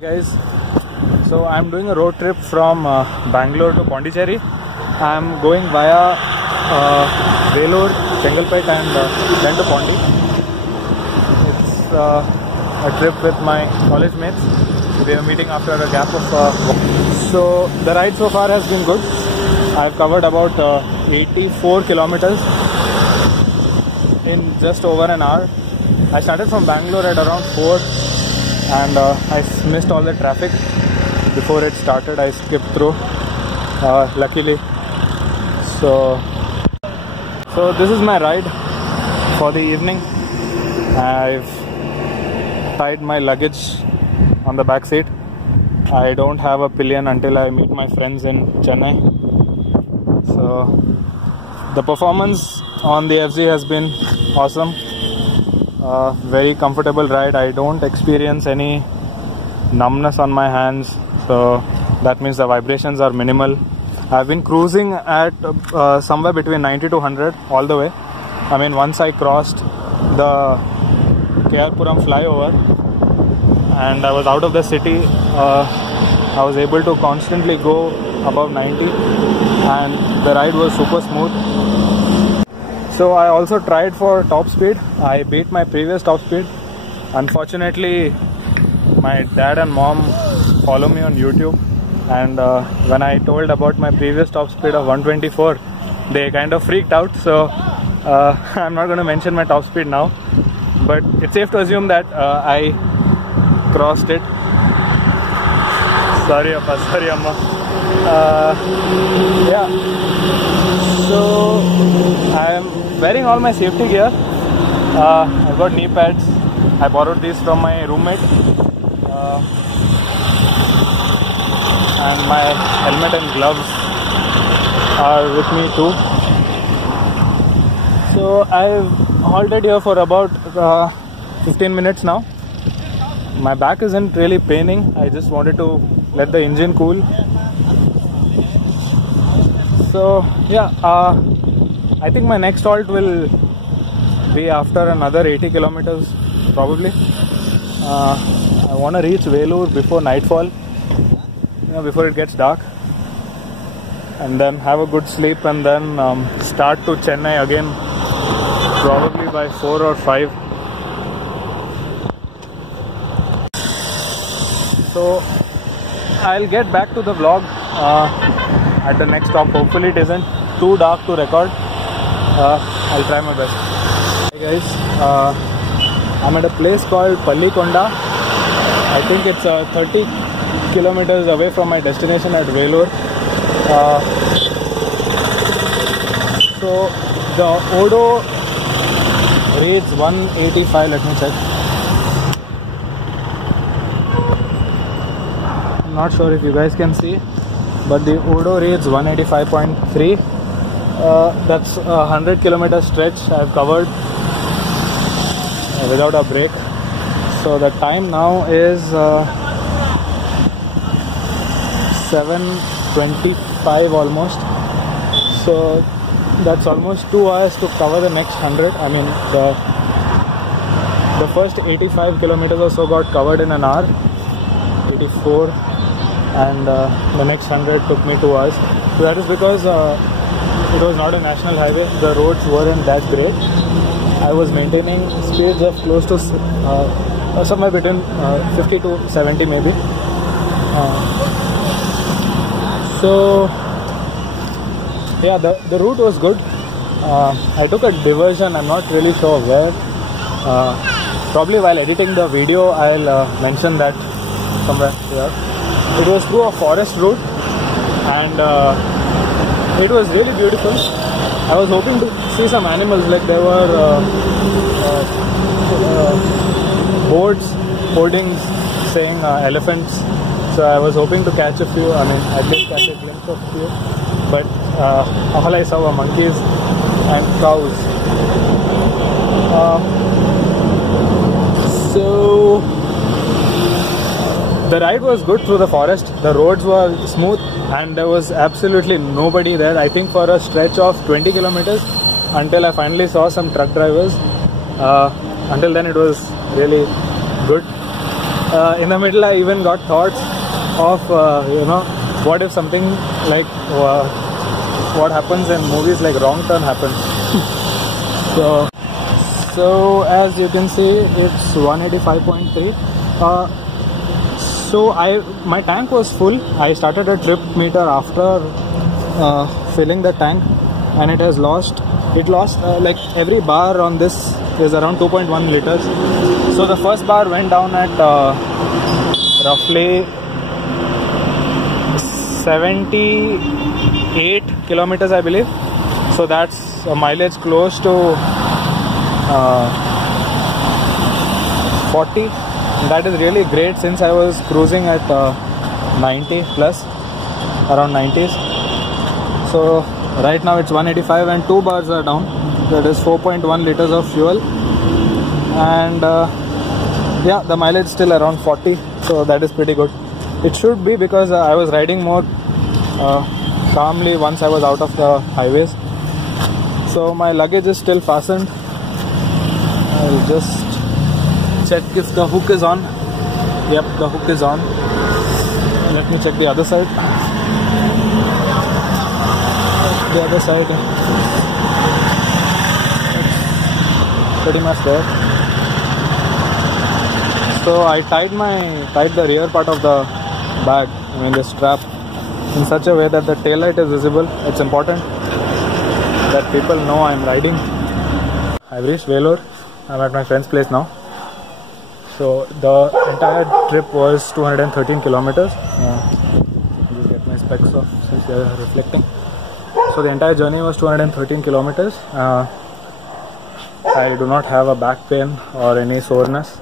Guys, so I'm doing a road trip from Bangalore to Pondicherry. I'm going via Vellore, Chengalpet and then to Pondi. It's a trip with my college mates. We are meeting after a gap of so the ride so far has been good. I've covered about 84 kilometers in just over an hour. I started from Bangalore at around 4 and I missed all the traffic before it started. I skipped through luckily. So this is my ride for the evening. I've tied my luggage on the back seat. I don't have a pillion until I meet my friends in Chennai. So the performance on the FZ has been awesome. Very comfortable ride. I don't experience any numbness on my hands, so that means the vibrations are minimal. I've been cruising at somewhere between 90 to 100 all the way. I mean, once I crossed the KR-Puram flyover and I was out of the city, I was able to constantly go above 90 and the ride was super smooth. So I also tried for top speed. I beat my previous top speed. Unfortunately, my dad and mom follow me on YouTube, and when I told about my previous top speed of 124, they kind of freaked out. So I'm not going to mention my top speed now, but it's safe to assume that I crossed it. Sorry Appa, sorry Amma. Yeah, so I am wearing all my safety gear. I've got knee pads. I borrowed these from my roommate. And my helmet and gloves are with me too. So I've halted here for about 15 minutes now. My back isn't really paining. I just wanted to let the engine cool. So yeah, I think my next halt will be after another 80 kilometers probably. I want to reach Vellore before nightfall, before it gets dark, and then have a good sleep and then start to Chennai again probably by 4 or 5. So I'll get back to the vlog at the next stop. Hopefully it isn't too dark to record. I'll try my best. Hey guys, I'm at a place called Pallikonda. I think it's 30 kilometers away from my destination at Vellore. So the Odo reads 185. Let me check. I'm not sure if you guys can see, but the Odo reads 185.3. That's a 100 kilometer stretch I've covered without a break. So the time now is 7:25 almost. So that's almost 2 hours to cover the next 100. I mean, the first 85 kilometers or so got covered in an hour, 84, and the next 100 took me 2 hours. So that is because it was not a national highway. The roads weren't that great. I was maintaining speeds of close to somewhere between 50 to 70 maybe. So yeah, the route was good. I took a diversion. I'm not really sure where. Probably while editing the video I'll mention that somewhere here. It was through a forest route and it was really beautiful. I was hoping to see some animals, like there were boards, hoardings saying elephants. So I was hoping to catch a few. I mean, I did catch a glimpse of a few, but all I saw were monkeys and cows. So the ride was good through the forest. The roads were smooth and there was absolutely nobody there. I think for a stretch of 20 kilometers until I finally saw some truck drivers. Until then it was really good. In the middle I even got thoughts of what if something like what happens in movies like Wrong Turn happens. so as you can see, it's 185.3. So my tank was full. I started a trip meter after filling the tank, and it lost like every bar on this is around 2.1 liters. So the first bar went down at roughly 78 kilometers, I believe. So that's a mileage close to 40. That is really great, since I was cruising at 90 plus, around 90s. So right now it's 185 and 2 bars are down. That is 4.1 liters of fuel, and yeah, the mileage still around 40. So that is pretty good. It should be, because I was riding more calmly once I was out of the highways. So my luggage is still fastened. I'll just check if the hook is on. Yep, the hook is on. Let me check the other side. The other side, it's pretty much there. So I tied the rear part of the bag, the strap, in such a way that the tail light is visible. It's important that people know I'm riding. I've reached Vellore. I'm at my friend's place now. So the entire trip was 213 kilometers. Just get my specs off since they are reflecting. So the entire journey was 213 kilometers. I do not have a back pain or any soreness.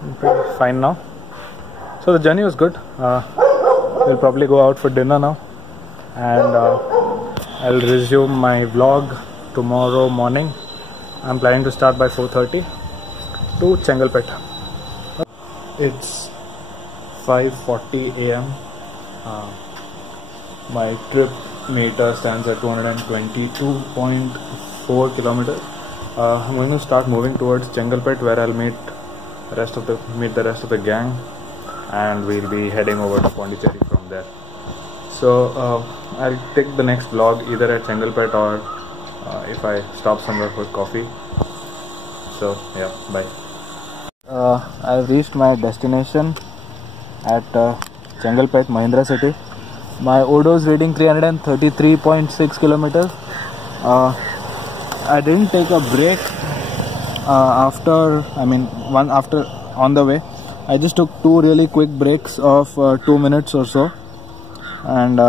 I'm pretty fine now. So the journey was good. We'll probably go out for dinner now, and I'll resume my vlog tomorrow morning. I'm planning to start by 4:30 to Chengalpet. It's 5:40 AM. My trip meter stands at 222.4 kilometers. I'm going to start moving towards Chengalpet, where I'll meet the rest of the gang, and we'll be heading over to Pondicherry from there. So I'll take the next vlog either at Chengalpet or if I stop somewhere for coffee. So yeah, bye. I've reached my destination at Chengalpet, Mahindra City. My Odo is reading 333.6 kilometers. I didn't take a break after on the way. I just took 2 really quick breaks of 2 minutes or so, and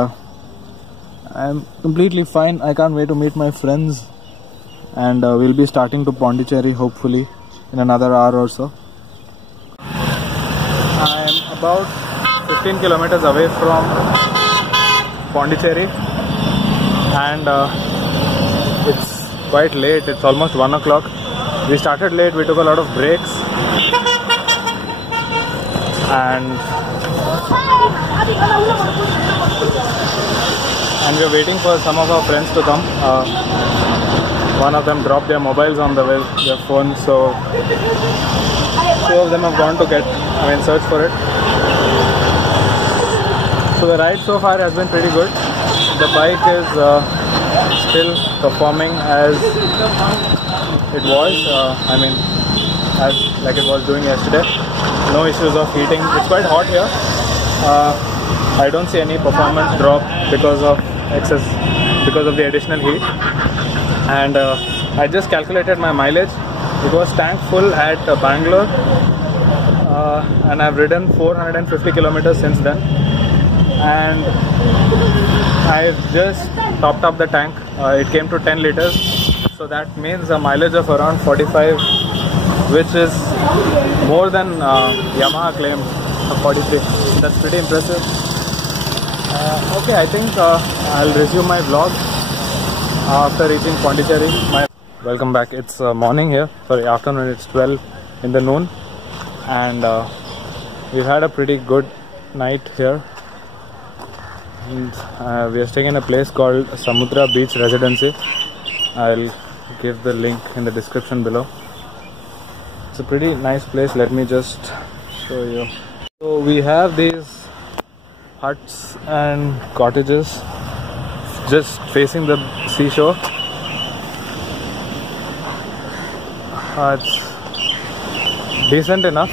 I'm completely fine. I can't wait to meet my friends, and we'll be starting to Pondicherry hopefully in another hour or so. I'm about 15 kilometers away from Pondicherry, and it's quite late. It's almost 1 o'clock. We started late. We took a lot of breaks, and we're waiting for some of our friends to come. One of them dropped their mobiles on the way, their phones, so 2 of them have gone to search for it. So the ride so far has been pretty good. The bike is still performing as it was, like it was doing yesterday. No issues of heating. It's quite hot here. I don't see any performance drop because of the additional heat. And I just calculated my mileage. It was tank full at Bangalore, and I've ridden 450 kilometers since then. And I've just topped up the tank. It came to 10 liters. So that means a mileage of around 45, which is more than Yamaha claimed of 43. That's pretty impressive. Okay, I think I'll resume my vlog after reaching Pondicherry. Welcome back. It's morning here. Sorry, afternoon. It's 12 in the noon, and we've had a pretty good night here. And we are staying in a place called Samudra Beach Residency. I'll give the link in the description below. It's a pretty nice place. Let me just show you. So we have these huts and cottages just facing the seashore. It's decent enough,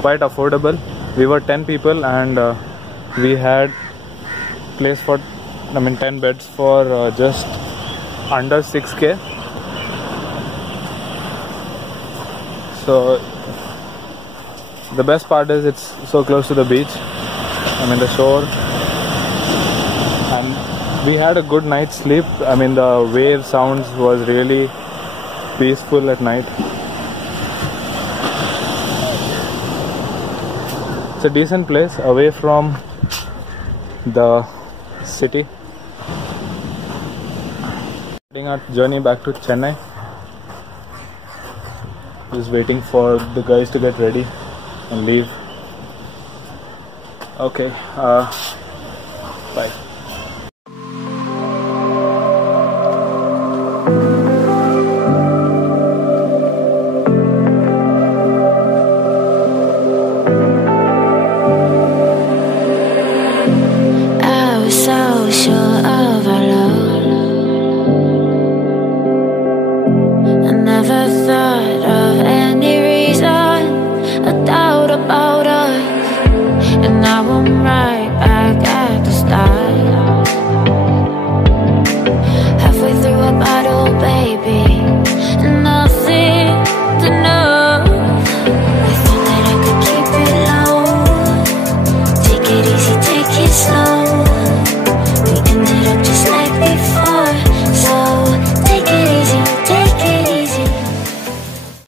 quite affordable. We were 10 people and we had place for 10 beds for just under 6K. So the best part is it's so close to the beach, the shore, and we had a good night's sleep. The wave sounds was really peaceful at night. It's a decent place away from the city. Starting our journey back to Chennai. Just waiting for the guys to get ready and leave. Okay, bye. Slow.